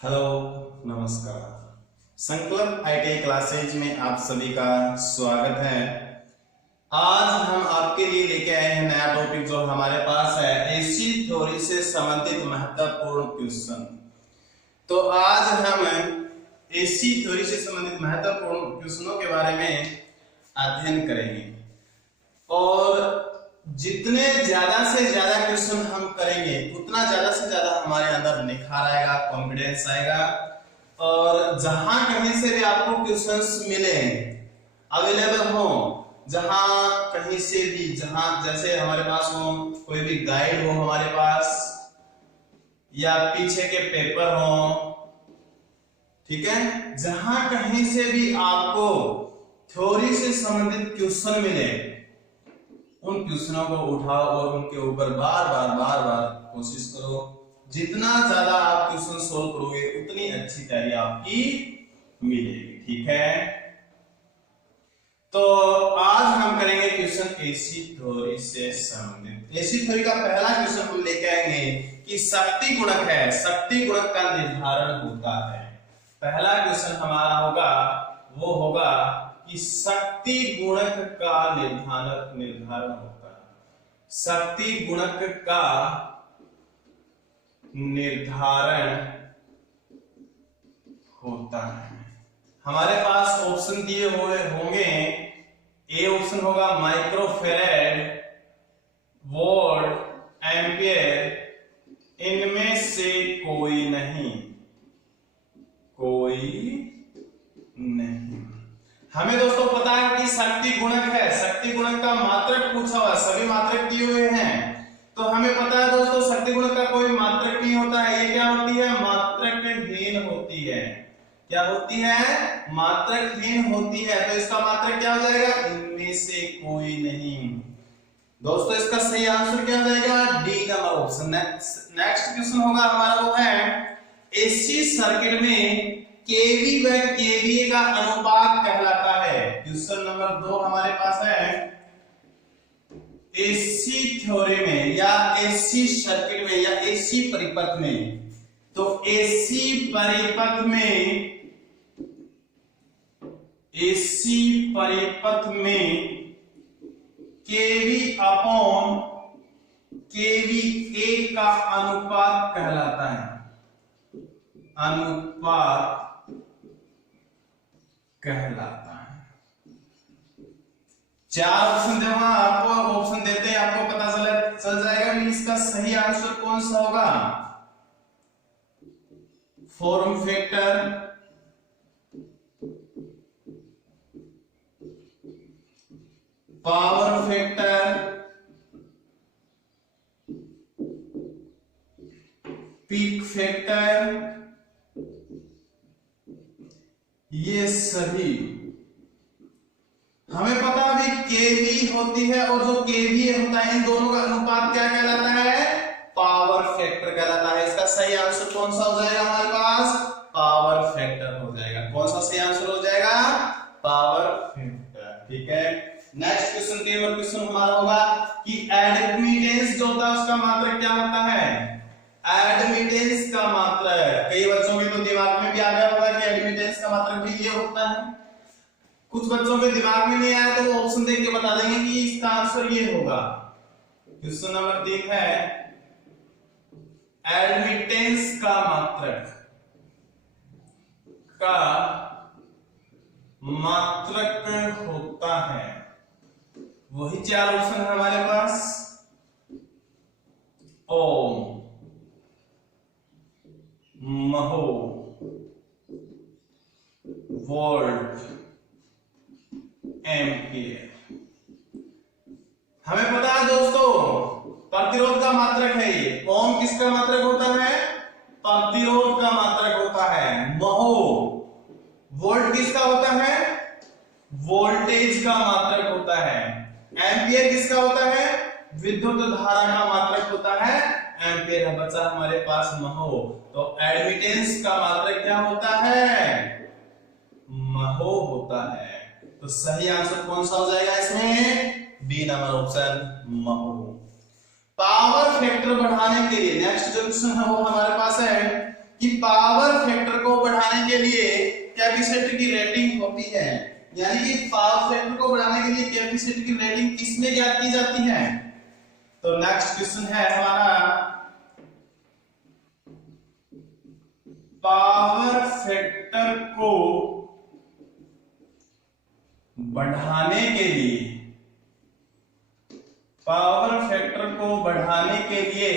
Hello नमस्कार। संकल्प ITI classes में आप सभी का स्वागत है। आज हम आपके लिए लेके आए हैं नया टॉपिक जो हमारे पास है एसी थ्योरी से संबंधित महत्वपूर्ण क्वेश्चन। तो आज हम एसी थ्योरी से संबंधित महत्वपूर्ण क्वेश्चनों के बारे में अध्ययन करेंगे और जितने ज्यादा से ज्यादा क्वेश्चन हम करेंगे उतना ज्यादा से ज्यादा हमारे अंदर निखार आएगा, कॉन्फिडेंस आएगा। और जहां कहीं से भी आपको क्वेश्चंस मिले अवेलेबल हो, जहां कहीं से भी, जहां जैसे हमारे पास हो, कोई भी गाइड हो हमारे पास या पीछे के पेपर हो, ठीक है, जहां कहीं से भी आपको थ्योरी से संबंधित क्वेश्चन मिले उन क्वेश्चनों को उठाओ और उनके ऊपर बार बार कोशिश करो। जितना ज्यादा आप क्वेश्चन सोल्व करोगे उतनी अच्छी तैयारी आपकी मिलेगी, ठीक है। तो आज हम करेंगे क्वेश्चन एसी थ्योरी से संबंधित। एसी थ्योरी का पहला क्वेश्चन हम लेके आएंगे कि शक्ति गुणक है, शक्ति गुणक का निर्धारण होता है। पहला क्वेश्चन हमारा होगा वो होगा कि शक्ति गुणक का निर्धारण होता है। शक्ति गुणक का निर्धारण होता है। हमारे पास ऑप्शन दिए हुए होंगे। ए ऑप्शन होगा माइक्रोफैराड, वोल्ट, एम्पियर। इनमें से कोई नहीं, कोई नहीं। हमें दोस्तों पता है कि शक्ति गुणक है, शक्ति गुणक का मात्रक पूछा हुआ, सभी मात्रक दिए हुए हैं। तो हमें पता है दोस्तों शक्ति गुणक का कोई मात्रक नहीं होता है। ये क्या होती है? मात्रकहीन होती है। क्या होती है? मात्रकहीन होती है। तो इसका मात्रक क्या हो जाएगा? इनमें से कोई नहीं। दोस्तों इसका सही आंसर क्या हो जाएगा? D number option. Next question होगा हमारा वो है एसी सर्किट में केवी व केवीए का अनुपात कहलाता है। क्वेश्चन नंबर 2 हमारे पास है एसी थ्योरी में या एसी सर्किट में या एसी परिपथ में। तो एसी परिपथ में केवी अपॉन केवीए का अनुपात कहलाता है। अनुपात कहलाता है। 4 ऑप्शन दूंगा आपको, ऑप्शन देते हैं आपको पता चल जाएगा कि इसका सही आंसर कौन सा होगा। Form factor, power factor, peak factor, ये सभी हमें पता है केवी होती है और जो केवीए होता है इन दोनों का अनुपात क्या कहलाता है? पावर फैक्टर कहलाता है। इसका सही आंसर कौन सा हो जाएगा हमारे पास? पावर फैक्टर हो जाएगा। कौन सा सही आंसर हो जाएगा? पावर फैक्टर, ठीक है। नेक्स्ट क्वेश्चन, 3 क्वेश्चन हमारा होगा कि एडमिटेंस जो होता है उसका मात्रक क्या होता है? एडमिटेंस का मात्रक, कई बच्चों के तो दिमाग में भी आ गया होगा कि एडमिटेंस का मात्रक भी ये होता है। कुछ बच्चों के दिमाग में नहीं आया तो वो ऑप्शन देख के बता देंगे कि इसका आंसर ये होगा। क्वेश्चन नंबर 3 है एडमिटेंस का मात्रक होता है। वही 4 ऑप्शन है हमारे पास। ओम, महो, वोल्ट, एम्पियर। हमें पता है दोस्तों प्रतिरोध का मात्रक है ये। ओम किसका मात्रक होता है? प्रतिरोध का मात्रक होता है। महो, वोल्ट किसका होता है? वोल्टेज का मात्रक होता है। एम्पियर किसका होता है? विद्युत धारा का मात्रक होता है। एम्पियर है बचा हमारे पास महो। तो एडमिटेंस का मात्रक क्या होता है? महो होता है। तो सही आंसर कौन सा हो जाएगा इसमें? बी नंबर ऑप्शन, महो। पावर फैक्टर बढ़ाने के लिए नेक्स्ट जो क्वेश्चन है वो हमारे पास है कि पावर फैक्टर को बढ़ाने के लिए कैपेसिटर की रेटिंग होती है, यानी कि पावर फैक्टर को बढ़ाने के लिए कैपेसिटर की रेटिंग किसमें ज्ञात की जाती है। तो नेक्स्ट क्वेश्चन है हमारा, पावर फैक्टर को बढ़ाने के लिए, पावर फैक्टर को बढ़ाने के लिए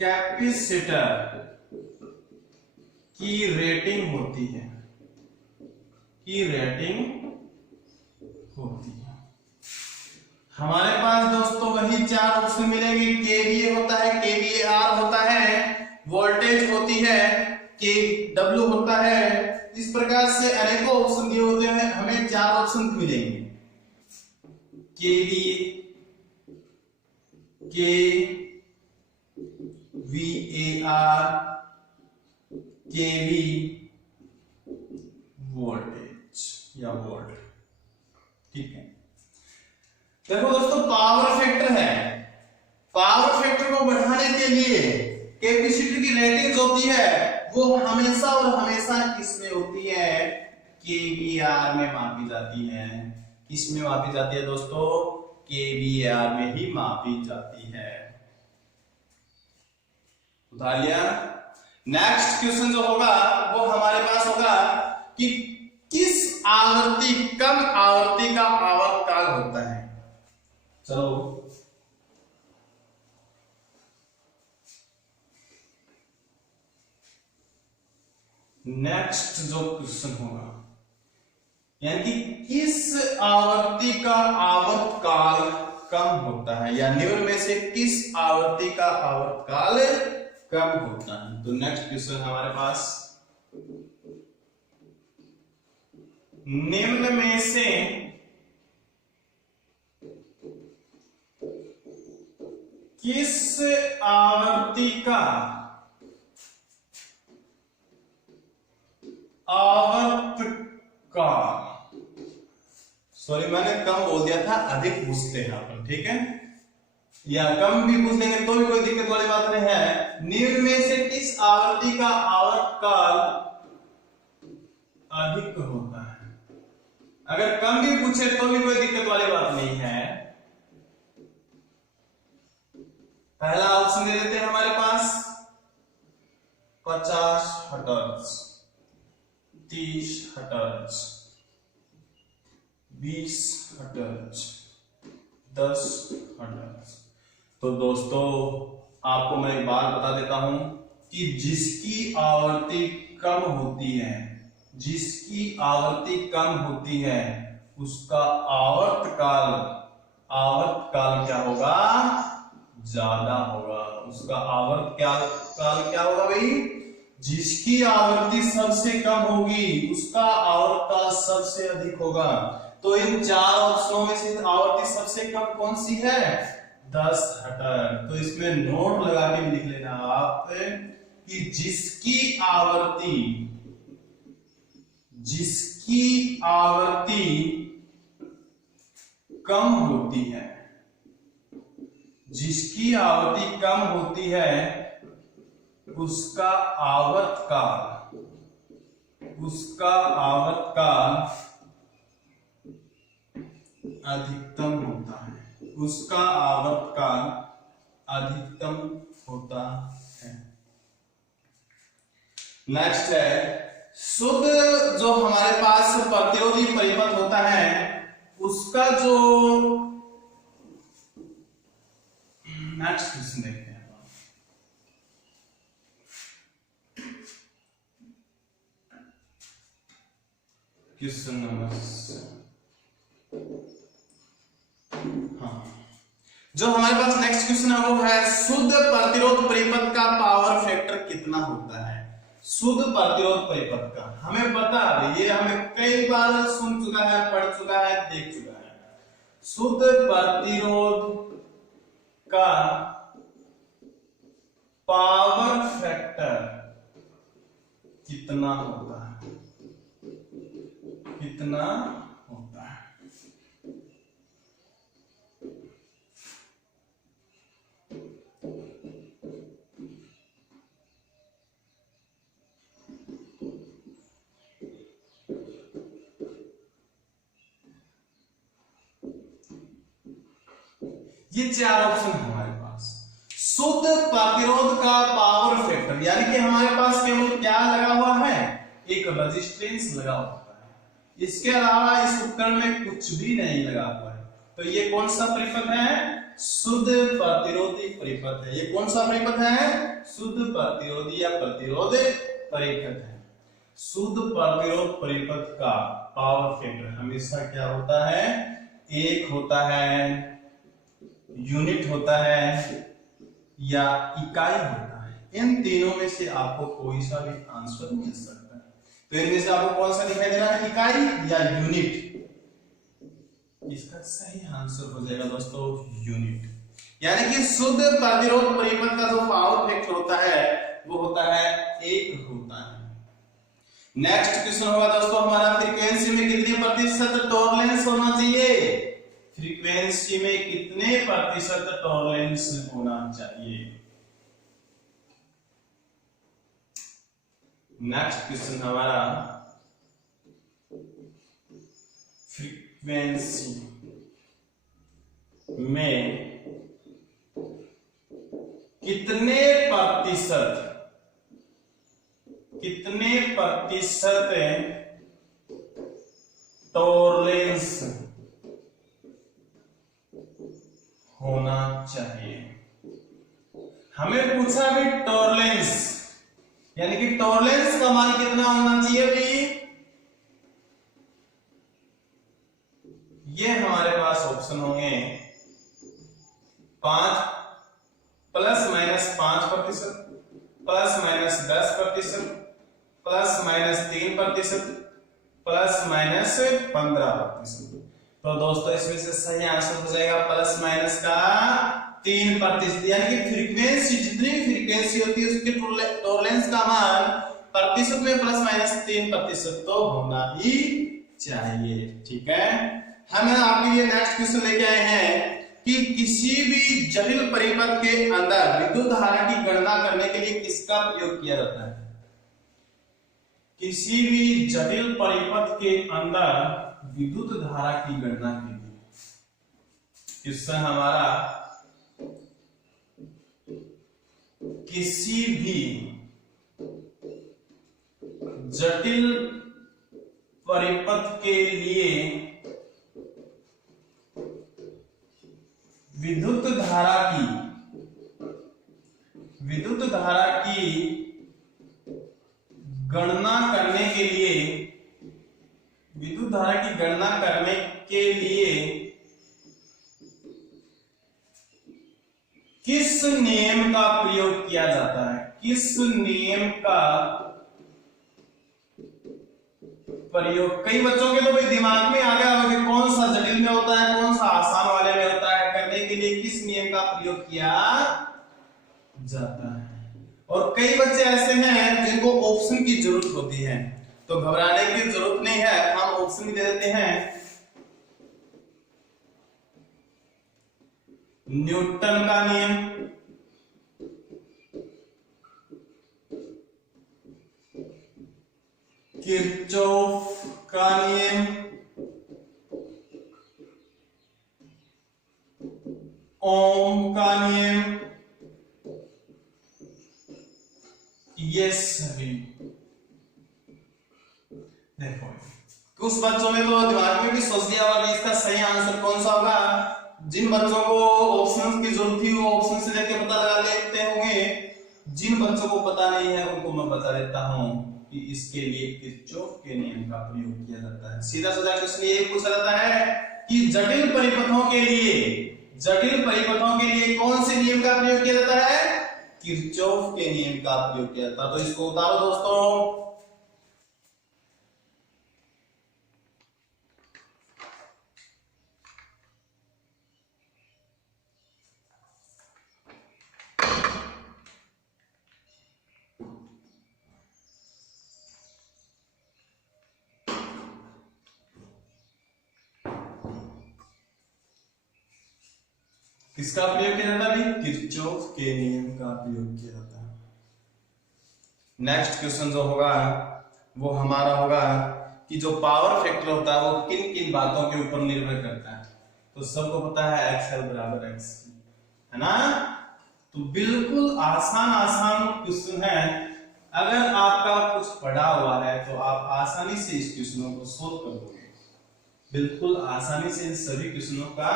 कैपेसिटर की रेटिंग होती है, की रेटिंग होती है। हमारे पास दोस्तों वही चार ऑप्शन मिलेंगे, केवीए होता है, केवीएआर होता है, वोल्टेज होती है, केडब्ल्यू होता है। इस प्रकार से अनेकों ऑप्शन दिए होते हैं, हमें चार ऑप्शन मिलेंगे, केवीए, केवीएआर, केवी, वोल्टेज या वोल्ट। ठीक है, देखो दोस्तों पावर फैक्टर है, पावर फैक्टर को बढ़ाने के लिए कैपेसिटर की रेटिंग होती है, वो हमेशा और हमेशा किसमें होती है, केवीआर में मापी जाती है। किसमें मापी जाती है दोस्तों, केवीआर में ही मापी जाती है। उठा लिया। नेक्स्ट क्वेश्चन जो होगा वो हमारे पास होगा कि किस आवर्ती, कम आवर्ती का आवर्तकाल होता है। चलो नेक्स्ट जो क्वेश्चन होगा, यानी कि किस आवर्ती का आवर्तकाल कम होता है, या निम्न में से किस आवर्ती का आवर्तकाल कम होता है। तो नेक्स्ट क्वेश्चन हमारे पास, निम्न में से किस आवर्ती का आवर्तकाल, सॉरी मैंने कम बोल दिया था, अधिक पूछते हैं अपन, ठीक है, या कम भी पूछ लेंगे तो भी कोई दिक्कत वाली बात नहीं है। निम्न में से किस आवर्ती का आवर्तकाल अधिक होता है, अगर कम भी पूछे तो भी कोई दिक्कत वाली बात नहीं है। पहला ऑप्शन दे देते हैं हमारे पास 50 हर्ट्ज, 30 हर्ट्ज, 20 हर्ट्ज, 10 हर्ट्ज। तो दोस्तों आपको मैं एक बात बता देता हूं कि जिसकी आवृत्ति कम होती है, जिसकी आवृत्ति कम होती है उसका आवर्तकाल, आवर्तकाल क्या होगा, ज्यादा होगा। उसका आवर्तकाल क्या होगा भाई, जिसकी आवृत्ति सबसे कम होगी उसका आवर्तकाल सबसे अधिक होगा। तो इन चार ऑप्शनों में से आवृत्ति सबसे कम कौन सी है, 10 हर्ट्ज। तो इसमें नोट लगा के लिख लेना आप कि जिसकी आवृत्ति कम होती है, जिसकी आवृत्ति कम होती है उसका आवर्तकाल, उसका आवर्तकाल अधिकतम होता है, उसका आवर्तकाल अधिकतम होता है। नेक्स्ट है शुद्ध, जो हमारे पास प्रतिरोधी परिपथ होता है उसका जो, नेक्स्ट क्वेश्चन देखते हैं। क्वेश्चन नंबर, हाँ, जो हमारे पास नेक्स्ट क्वेश्चन है वो है शुद्ध प्रतिरोध परिपथ का पावर फैक्टर कितना होता है। शुद्ध प्रतिरोध परिपथ का हमें पता है, ये हमें कई बार सुन चुका है, पढ़ चुका है, देख चुका है। शुद्ध प्रतिरोध का पावर फैक्टर कितना होता है, कितना होता है। ये चार ऑप्शन है हमारे पास। शुद्ध प्रतिरोध का पावर फैक्टर, यानी कि हमारे पास केवल क्या लगा हुआ है, एक रेजिस्टेंस लगा हुआ है, इसके अलावा इस उपकरण में कुछ भी नहीं लगा हुआ है। तो ये कौन सा परिपथ है, शुद्ध प्रतिरोधी परिपथ है। ये कौन सा परिपथ है, शुद्ध प्रतिरोधी या प्रतिरोध परिपथ है। शुद्ध प्रतिरोध परिपथ का पावर फैक्टर हमेशा क्या होता है, एक होता है, यूनिट होता है या इकाई होता है। इन तीनों में से आपको कोई सा भी आंसर मिल सकता है। तो इनमें से आपको कौन सा दिखाई दे रहा है, इकाई या यूनिट? इसका सही आंसर हो जाएगा दोस्तों यूनिट। यानी कि शुद्ध प्रतिरोध परिपथ का जो पावर फैक्टर होता है वो होता है एक होता है। नेक्स्ट क्वेश्चन होगा दोस्तों हमारा, फ्रीक्वेंसी में कितने प्रतिशत टॉलरेंस होना चाहिए? फ्रीक्वेंसी में कितने प्रतिशत टॉलरेंस होना चाहिए? नेक्स्ट क्वेश्चन हमारा, फ्रीक्वेंसी में कितने प्रतिशत टॉलरेंस होना चाहिए? हमें पूछा भी टॉलरेंस, यानी कि टॉलरेंस का मान कितना होना चाहिए भी? ये हमारे पास ऑप्शन होंगे 5 plus minus 5%, plus minus 10%, plus minus 3%, plus minus 15%। तो दोस्तों इसमें से सही आंसर हो जाएगा प्लस माइनस का 3%। यानी कि फ्रीक्वेंसी, जितनी फ्रीक्वेंसी होती है उसके टॉलरेंस का मान प्रतिशत में प्लस माइनस 3% तो होना ही चाहिए। ठीक है, हम आपके लिए नेक्स्ट क्वेश्चन लेके आए हैं कि किसी भी जटिल परिपथ के अंदर विद्युत धारा की गणना करने के लिए किसका प्रयोग किया जाता है? किसी भी जटिल परिपथ के अंदर विद्युत धारा की गणना के लिए इससे हमारा, किसी भी जटिल परिपथ के लिए विद्युत धारा की गणना करने के लिए, विद्युत धारा की गणना करने के लिए किस नियम का प्रयोग किया जाता है? किस नियम का प्रयोग? कई बच्चों के तो भाई दिमाग में आ गया कि कौन सा जटिल में होता है, कौन सा आसान वाले में होता है, करने के लिए किस नियम का प्रयोग किया जाता है। और कई बच्चे ऐसे हैं जिनको ऑप्शन की जरूरत होती है, तो घबराने की जरूरत नहीं है, हम ऑप्शन दे देते हैं। न्यूटन का नियम, किरचॉफ का नियम, ओम का नियम, ये सभी। देखो कुछ बच्चों ने तो दिमाग में भी सोच दिया होगा कि इसका सही आंसर कौन सा होगा। जिन बच्चों को ऑप्शन की जरूरत थी वो ऑप्शन से लेके पता लगा लेते होंगे, जिन बच्चों को पता नहीं है उनको मैं बता देता हूं कि इसके लिए किरचॉफ के नियम का प्रयोग किया जाता है। सीधा सीधा क्वेश्चन ये पूछा जाता है कि जटिल परिपथों के लिए कौन से नियम का प्रयोग किया जाता है? किरचॉफ के नियम का प्रयोग किया जाता है। तो इसको उतारो दोस्तों। किसका प्रयोग किया जाता है? किरचॉफ के नियम का प्रयोग किया जाता है। नेक्स्ट क्वेश्चन जो होगा वो हमारा होगा कि जो पावर फैक्टर होता है वो किन किन बातों के ऊपर निर्भर करता है। तो सबको पता है XL बराबर XC। है ना। तो बिल्कुल आसान आसान क्वेश्चन है। अगर आपका कुछ पढ़ा हुआ है तो आप आसानी से इस क्वेश्चनों को सोल्व कर दोगे, बिल्कुल आसानी से इन सभी क्वेश्चनों का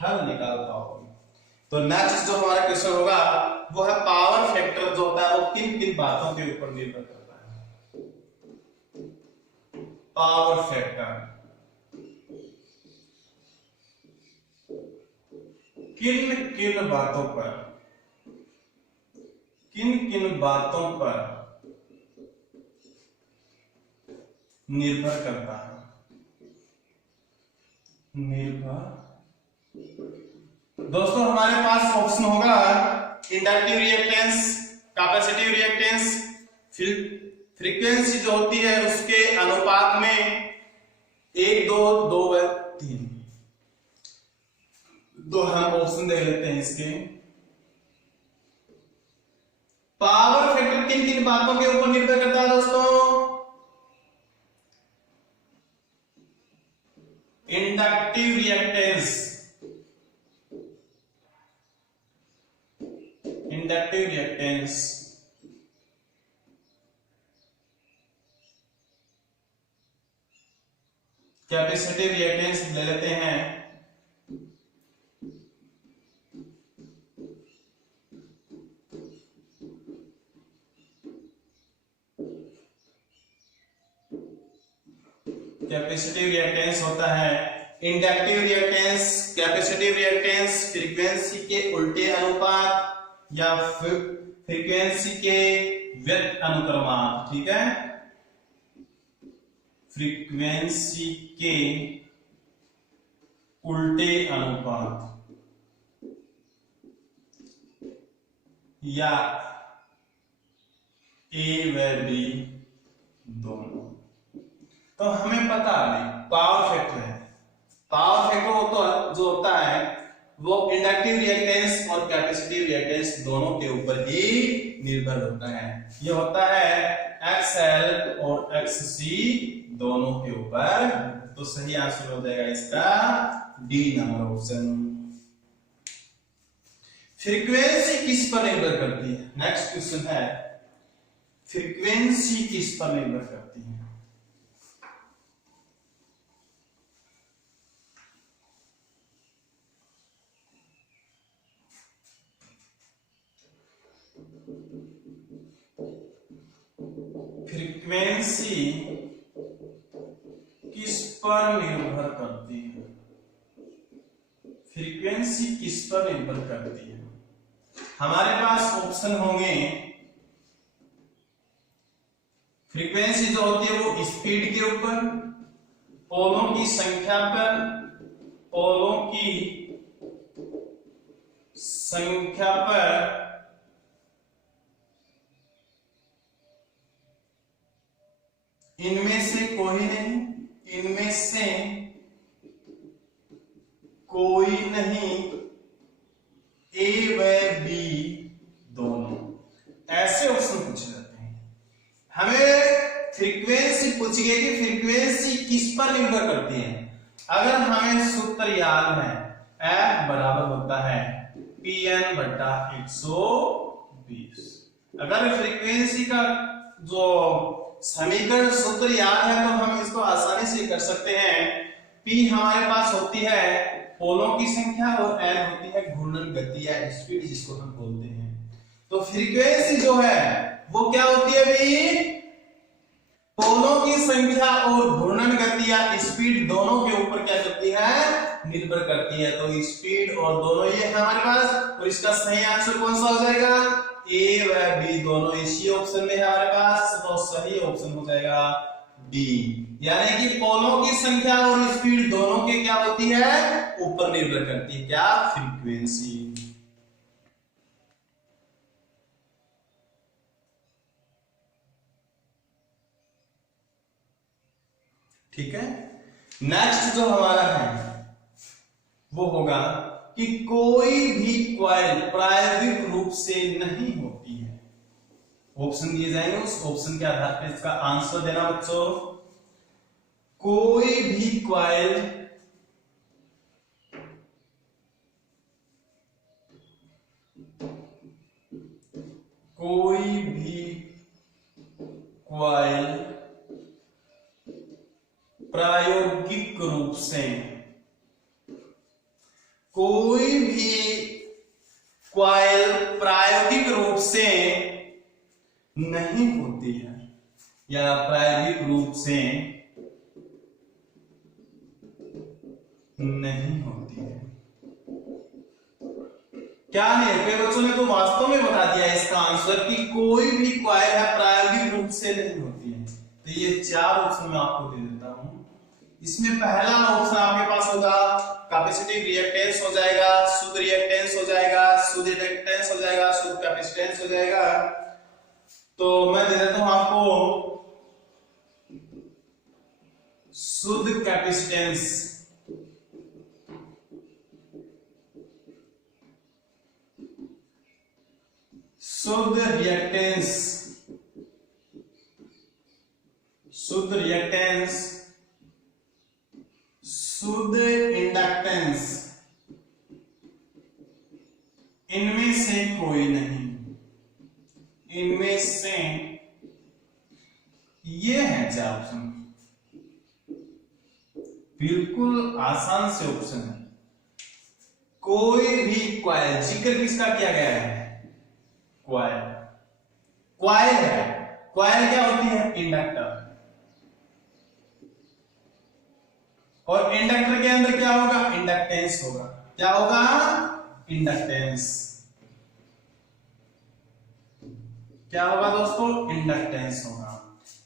हल निकाल पाओगे। तो नेक्स्ट जो हमारा क्वेश्चन होगा वो है पावर फैक्टर जो होता है वो किन किन बातों के ऊपर निर्भर करता है। पावर फैक्टर किन किन बातों पर निर्भर करता है। दोस्तों हमारे पास ऑप्शन होगा inductive reactance, capacitive reactance, frequency जो होती है उसके अनुपात में 1, 2, 2, 3। तो हम ऑप्शन देख लेते हैं इसके। पावर फैक्टर किन किन बातों के ऊपर निर्भर करता है दोस्तों? इंडक्टिव रिएक्टेंस, कैपेसिटिव रिएक्टेंस ले लेते हैं। कैपेसिटिव रिएक्टेंस होता है inductive reactance, capacitive reactance frequency के उल्टे अनुपात या फ्रीक्वेंसी के व्यक्त अनुक्रमांक, ठीक है, फ्रीक्वेंसी के उल्टे अनुपात या ए व बी दोनों। तो हमें पता है पावर फैक्टर है, पावर फैक्टर वो तो जो होता है वो इंडक्टिव रिएक्टेंस और कैपेसिटिव रिएक्टेंस दोनों के ऊपर ही निर्भर होता है। ये होता है XL और XC दोनों के ऊपर। तो सही आंसर हो जाएगा इसका डी नंबर ऑप्शन। फ्रीक्वेंसी किस पर निर्भर करती है? नेक्स्ट क्वेश्चन है फ्रीक्वेंसी किस पर निर्भर करती है? फ्रीक्वेंसी किस पर निर्भर करती है? फ्रीक्वेंसी किस पर निर्भर करती है? हमारे पास ऑप्शन होंगे। फ्रीक्वेंसी जो होती है वो स्पीड के ऊपर, पोलों की संख्या पर, पोलों की संख्या पर, इनमें से कोई नहीं, इनमें से कोई नहीं, ए व बी दोनों, ऐसे ऑप्शन पूछे जाते हैं। हमें फ्रीक्वेंसी पूछी गई कि फ्रीक्वेंसी किस पर निर्भर करती है। अगर हमें सूत्र याद है F बराबर होता है Pn बटा 120। अगर फ्रीक्वेंसी का जो समीकरण सूत्र याद है तो हम इसको आसानी से कर सकते हैं। P हमारे पास होती है पोलों की संख्या और N होती है घूर्णन गति या स्पीड जिसको हम बोलते हैं। तो फ्रीक्वेंसी जो है वो क्या होती है भाई? पोलों की संख्या और घूर्णन गति या स्पीड दोनों के ऊपर क्या करती है? निर्भर करती है। तो स्पीड और दोनों ये है हमारे पास, और इसका सही आंसर कौन सा हो जाएगा? ए व बी दोनों इसी ऑप्शन में है हमारे पास। तो सही ऑप्शन हो जाएगा डी, यानी कि पोलों की संख्या और स्पीड दोनों के क्या होती है? ऊपर निर्भर करती है। क्या? फ्रीक्वेंसी। ठीक है। नेक्स्ट जो हमारा है वो होगा कि कोई भी कॉइल प्रायोगिक रूप से नहीं होती है। ऑप्शन दिए जाएंगे, उस ऑप्शन के आधार पर इसका आंसर देना बच्चों। कोई भी कॉइल कोई भी कॉइल प्रायोगिक रूप से, कोई भी कॉइल प्रायोगिक रूप से नहीं होती है या प्रायोगिक रूप से नहीं होती है। क्या नहीं है? कई बच्चों ने तो वास्तव में बता दिया इसका आंसर कि कोई भी कॉइल है प्रायोगिक रूप से नहीं होती है। तो ये चार ऑप्शन मैं आपको दे देता हूं। इसमें पहला ऑप्शन आपके पास होगा कैपेसिटिव रिएक्टेंस हो जाएगा, शुद्ध रिएक्टेंस हो जाएगा, शुद्ध इंडक्टेंस हो जाएगा, शुद्ध कैपेसिटेंस हो जाएगा। तो मैं दे देता हूं आपको शुद्ध कैपेसिटेंस, शुद्ध रिएक्टेंस, शुद्ध रिएक्टेंस, शुद्ध इंडक्टेंस, इनमें से कोई नहीं, इनमें से ये है चार ऑप्शन। बिल्कुल आसान से ऑप्शन है। कोई भी कॉइल, जिक्र किसका किया गया है? कॉइल, कॉइल है। कॉइल क्या होती है? इंडक्टर। और इंडक्टर के अंदर क्या होगा? इंडक्टेंस होगा। क्या होगा? इंडक्टेंस। क्या होगा दोस्तों? इंडक्टेंस होगा।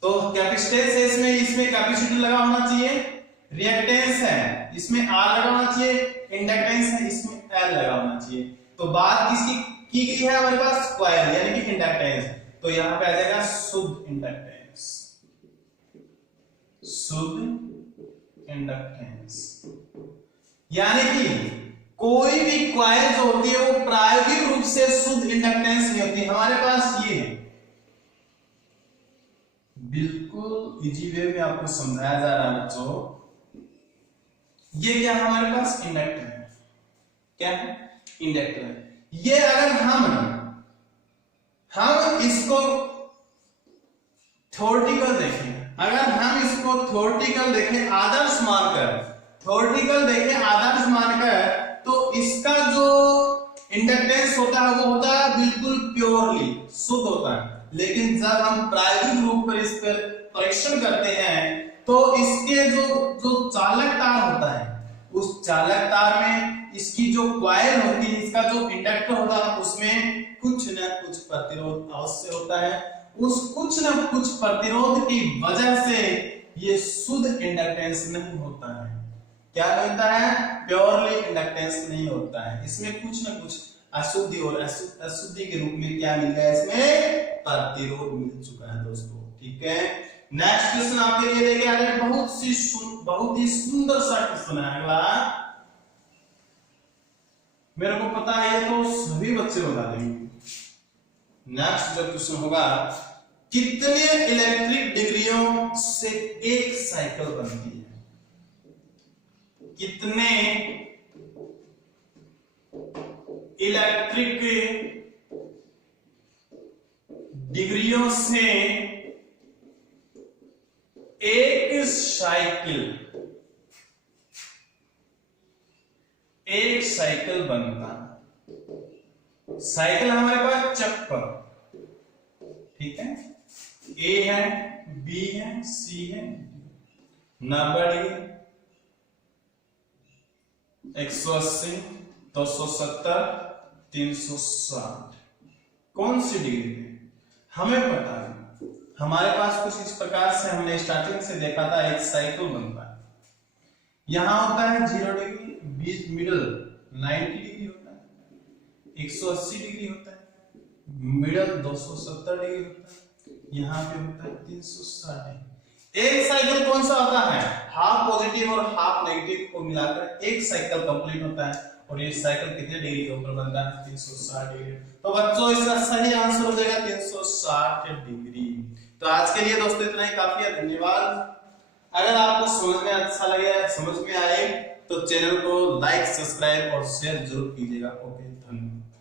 तो कैपेसिटेंस है इसमें, इसमें कैपेसिटी लगा होना चाहिए। रिएक्टेंस है इसमें आर लगा होना चाहिए। इंडक्टेंस है इसमें एल लगा होना चाहिए। तो बात किसकी की गई है हमारे पास? कॉइल यानी कि इंडक्टेंस। तो यहां पे आ जाएगा शुद्ध इंडक्टेंस, शुद्ध इंडक्टेंस। यानी कि कोई भी कॉइल जो होती है वो प्रायोगिक रूप से शुद्ध इंडक्टेंस नहीं होती। हमारे पास ये है, बिल्कुल इजी वे में आपको समझाया जा रहा है बच्चों। ये क्या हमारे पास? इंडक्टर है। क्या है? इंडक्टर है। ये अगर हम इसको थ्योरेटिकल देखें, अगर हम इसको थ्योरेटिकल देखें आदर्श मानकर, थ्योरेटिकल देखें आदर्श मानकर, तो इसका जो इंडक्टेंस होता है वो होता है बिल्कुल प्योरली शुद्ध होता है। लेकिन जब हम प्रायोगिक रूप पर इस पर परीक्षण करते हैं तो इसके जो चालक तार होता है, उस चालक तार में इसकी जो कॉइल होती है, इसका जो इंडक्टर होता है, उसमें कुछ न कुछ प्रतिरोध अवश्य होता है। उस कुछ न कुछ प्रतिरोध की वजह से ये शुद्ध इंडक्टेंस नहीं होता है। क्या होता है? प्योरली इंडक्टेंस नहीं होता है। इसमें कुछ न कुछ अशुद्धि और अशुद्धि के रूप में क्या मिल गया? इसमें प्रतिरोध मिल चुका है दोस्तों। ठीक है, नेक्स्ट क्वेश्चन आपके लिए लेके आ रहे हैं। बहुत ही सुंदर सा क्वेश्चन है अगला। मेरे को पता है ये तो सभी बच्चे बता देंगे। नेक्स्ट जो क्वेश्चन होगा, कितने इलेक्ट्रिक डिग्रियों से एक साइकिल बनती है? कितने इलेक्ट्रिक डिग्रियों से एक साइकिल बनता है? साइकिल हमारे पास चक्कर, ठीक है, ए है, बी है, सी है, 90 डिग्री, 180, 270, 360, कौन सी डिग्री है हमें पता है। हमारे पास कुछ इस प्रकार से हमने स्टार्टिंग से देखा था, एक साइकिल बनता है। यहां होता है 0 डिग्री, बीच मिडल 90 डिग्री होता है, 180 डिग्री होता है, मिडल 270 डिग्री होता है, यहाँ पे होता है 360 डिग्री। एक साइकिल कौन सा होता है? हाफ पॉजिटिव और हाफ नेगेटिव को मिलाकर एक साइकिल कंप्लीट होता है। और ये साइकिल कितने डिग्री के ऊपर बनता है? 360 डिग्री। तो बच्चों इसका सही आंसर हो जाएगा 360 डिग्री। तो आज के लिए दोस्तों इतना ही काफी है। धन्यवाद। अगर आपको समझ में अच्छा लगे, समझ में आए, तो चैनल को लाइक, सब्सक्राइब और शेयर जरूर कीजिएगा। ओके, धन्यवाद।